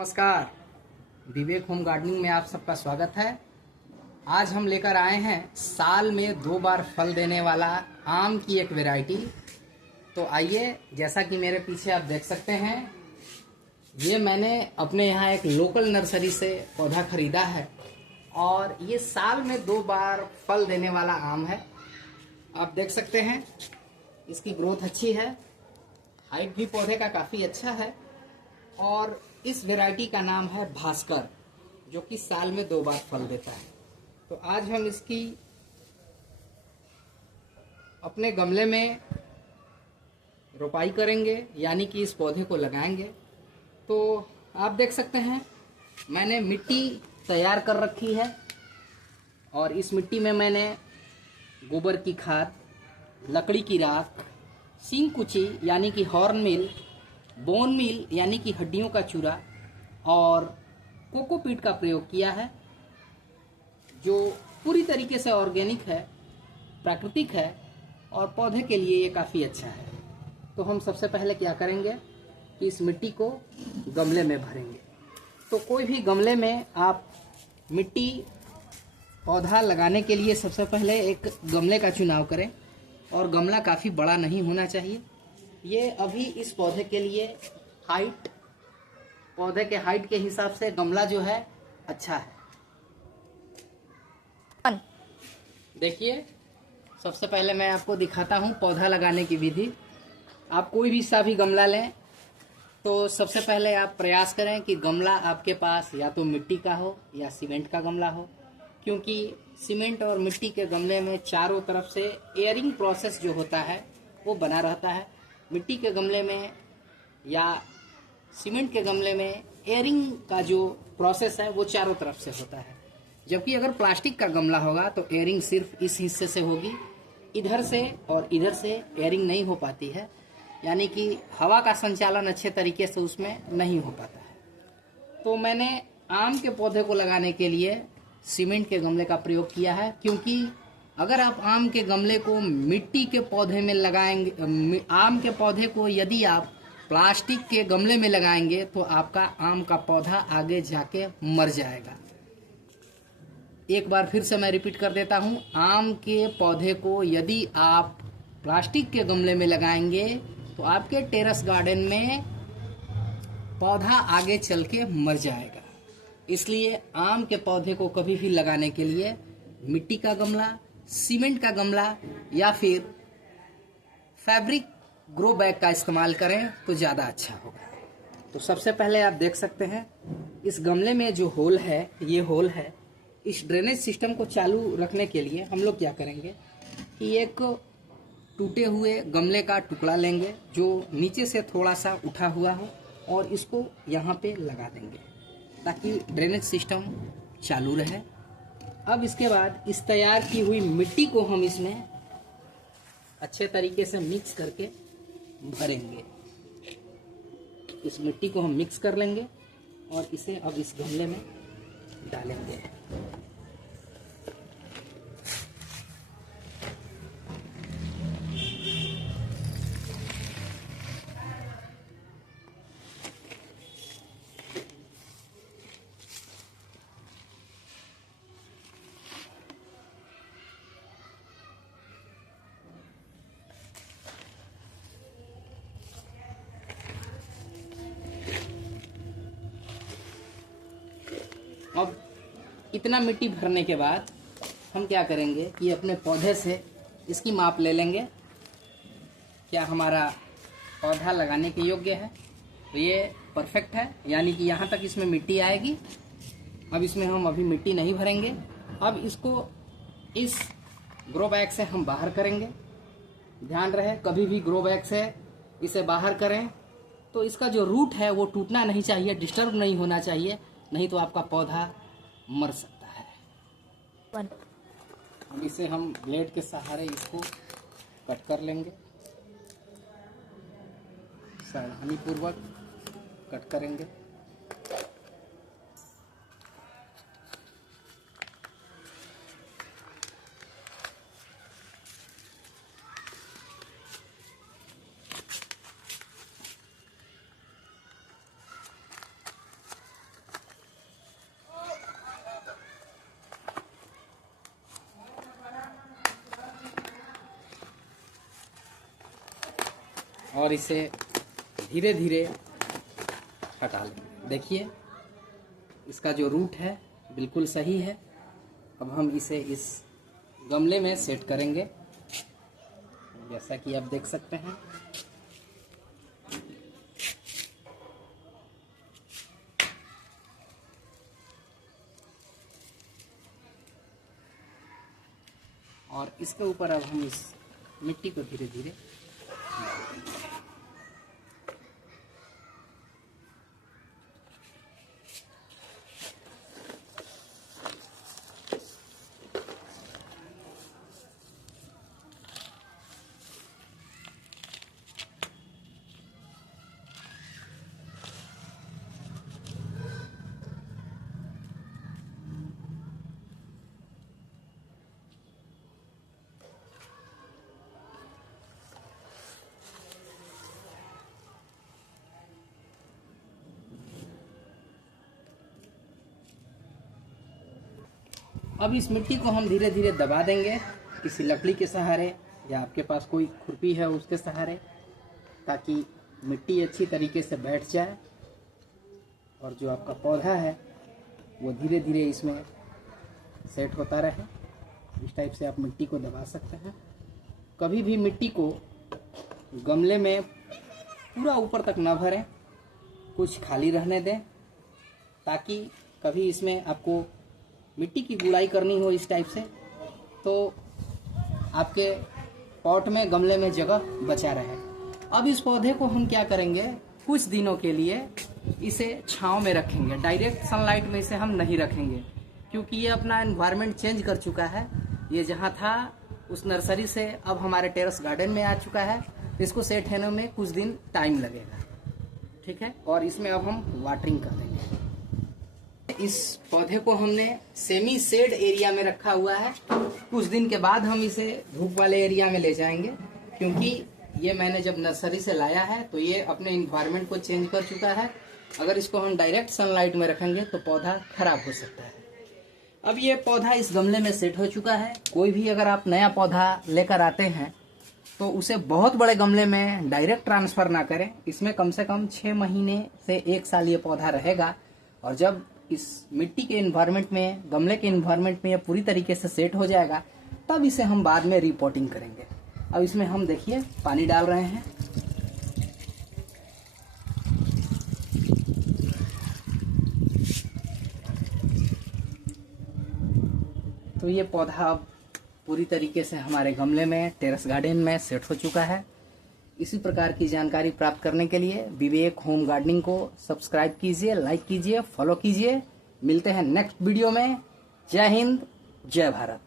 नमस्कार। विवेक home gardening में आप सबका स्वागत है। आज हम लेकर आए हैं साल में 2 बार फल देने वाला आम की एक वैरायटी। तो आइए, जैसा कि मेरे पीछे आप देख सकते हैं, ये मैंने अपने यहाँ एक लोकल नर्सरी से पौधा खरीदा है और ये साल में 2 बार फल देने वाला आम है। आप देख सकते हैं इसकी ग्रोथ अच्छी है, हाइट भी पौधे का काफ़ी अच्छा है और इस वैरायटी का नाम है भास्कर, जो कि साल में 2 बार फल देता है। तो आज हम इसकी अपने गमले में रोपाई करेंगे, यानी कि इस पौधे को लगाएंगे। तो आप देख सकते हैं मैंने मिट्टी तैयार कर रखी है और इस मिट्टी में मैंने गोबर की खाद, लकड़ी की राख, सींग-कुची यानी कि हॉर्न मिल, बोन मील यानी कि हड्डियों का चूरा और कोकोपीट का प्रयोग किया है, जो पूरी तरीके से ऑर्गेनिक है, प्राकृतिक है और पौधे के लिए ये काफ़ी अच्छा है। तो हम सबसे पहले क्या करेंगे कि इस मिट्टी को गमले में भरेंगे। तो कोई भी गमले में आप मिट्टी पौधा लगाने के लिए सबसे पहले एक गमले का चुनाव करें और गमला काफ़ी बड़ा नहीं होना चाहिए। ये अभी इस पौधे के लिए पौधे के हाइट के हिसाब से गमला जो है अच्छा है। देखिए, सबसे पहले मैं आपको दिखाता हूँ पौधा लगाने की विधि। आप कोई भी सा भी गमला लें तो सबसे पहले आप प्रयास करें कि गमला आपके पास या तो मिट्टी का हो या सीमेंट का गमला हो, क्योंकि सीमेंट और मिट्टी के गमले में चारों तरफ से एयरिंग प्रोसेस जो होता है वो बना रहता है। मिट्टी के गमले में या सीमेंट के गमले में एयरिंग का जो प्रोसेस है वो चारों तरफ से होता है, जबकि अगर प्लास्टिक का गमला होगा तो एयरिंग सिर्फ इस हिस्से से होगी, इधर से और इधर से एयरिंग नहीं हो पाती है, यानी कि हवा का संचालन अच्छे तरीके से उसमें नहीं हो पाता है। तो मैंने आम के पौधे को लगाने के लिए सीमेंट के गमले का प्रयोग किया है, क्योंकि अगर आप आम के गमले को मिट्टी के पौधे में लगाएंगे, आम के पौधे को यदि आप प्लास्टिक के गमले में लगाएंगे तो आपका आम का पौधा आगे जाके मर जाएगा। एक बार फिर से मैं रिपीट कर देता हूँ, आम के पौधे को यदि आप प्लास्टिक के गमले में लगाएंगे तो आपके टेरेस गार्डन में पौधा आगे चल के मर जाएगा। इसलिए आम के पौधे को कभी भी लगाने के लिए मिट्टी का गमला, सीमेंट का गमला या फिर फैब्रिक ग्रो बैग का इस्तेमाल करें तो ज़्यादा अच्छा होगा। तो सबसे पहले आप देख सकते हैं इस गमले में जो होल है, ये होल है। इस ड्रेनेज सिस्टम को चालू रखने के लिए हम लोग क्या करेंगे कि एक टूटे हुए गमले का टुकड़ा लेंगे जो नीचे से थोड़ा सा उठा हुआ हो और इसको यहाँ पे लगा देंगे ताकि ड्रेनेज सिस्टम चालू रहे। अब इसके बाद इस तैयार की हुई मिट्टी को हम इसमें अच्छे तरीके से मिक्स करके भरेंगे। इस मिट्टी को हम मिक्स कर लेंगे और इसे अब इस गमले में डालेंगे। अब इतना मिट्टी भरने के बाद हम क्या करेंगे कि अपने पौधे से इसकी माप ले लेंगे, क्या हमारा पौधा लगाने के योग्य है। तो ये परफेक्ट है, यानी कि यहाँ तक इसमें मिट्टी आएगी। अब इसमें हम अभी मिट्टी नहीं भरेंगे। अब इसको इस ग्रो बैग से हम बाहर करेंगे। ध्यान रहे, कभी भी ग्रो बैग से इसे बाहर करें तो इसका जो रूट है वो टूटना नहीं चाहिए, डिस्टर्ब नहीं होना चाहिए, नहीं तो आपका पौधा मर सकता है। अब इसे हम ब्लेड के सहारे इसको कट कर लेंगे, सावधानी पूर्वक कट करेंगे। और इसे धीरे धीरे हटा लें। देखिए इसका जो रूट है बिल्कुल सही है। अब हम इसे इस गमले में सेट करेंगे, जैसा कि आप देख सकते हैं। और इसके ऊपर अब हम इस मिट्टी को धीरे धीरे अब इस मिट्टी को हम धीरे धीरे दबा देंगे किसी लकड़ी के सहारे या आपके पास कोई खुरपी है उसके सहारे, ताकि मिट्टी अच्छी तरीके से बैठ जाए और जो आपका पौधा है वो धीरे धीरे इसमें सेट होता रहे। इस टाइप से आप मिट्टी को दबा सकते हैं। कभी भी मिट्टी को गमले में पूरा ऊपर तक ना भरें, कुछ खाली रहने दें, ताकि कभी इसमें आपको मिट्टी की गुड़ाई करनी हो इस टाइप से तो आपके पॉट में गमले में जगह बचा रहे। अब इस पौधे को हम क्या करेंगे, कुछ दिनों के लिए इसे छांव में रखेंगे। डायरेक्ट सनलाइट में इसे हम नहीं रखेंगे, क्योंकि ये अपना एनवायरनमेंट चेंज कर चुका है। ये जहाँ था उस नर्सरी से अब हमारे टेरेस गार्डन में आ चुका है। इसको सेट होने में कुछ दिन टाइम लगेगा, ठीक है। और इसमें अब हम वाटरिंग कर देंगे। इस पौधे को हमने सेमी शेड एरिया में रखा हुआ है। कुछ दिन के बाद हम इसे धूप वाले एरिया में ले जाएंगे, क्योंकि ये मैंने जब नर्सरी से लाया है तो ये अपने इन्वायरमेंट को चेंज कर चुका है। अगर इसको हम डायरेक्ट सनलाइट में रखेंगे तो पौधा खराब हो सकता है। अब ये पौधा इस गमले में सेट हो चुका है। कोई भी अगर आप नया पौधा लेकर आते हैं तो उसे बहुत बड़े गमले में डायरेक्ट ट्रांसफर ना करें। इसमें कम से कम 6 महीने से 1 साल ये पौधा रहेगा। और जब इस मिट्टी के एनवायरनमेंट में, गमले के एनवायरनमेंट में ये पूरी तरीके से सेट हो जाएगा, तब इसे हम बाद में रिपोर्टिंग करेंगे। अब इसमें हम देखिए पानी डाल रहे हैं। तो ये पौधा अब पूरी तरीके से हमारे गमले में, टेरेस गार्डन में सेट हो चुका है। इसी प्रकार की जानकारी प्राप्त करने के लिए विवेक होम गार्डनिंग को सब्सक्राइब कीजिए, लाइक कीजिए, फॉलो कीजिए। मिलते हैं नेक्स्ट वीडियो में। जय हिंद, जय भारत।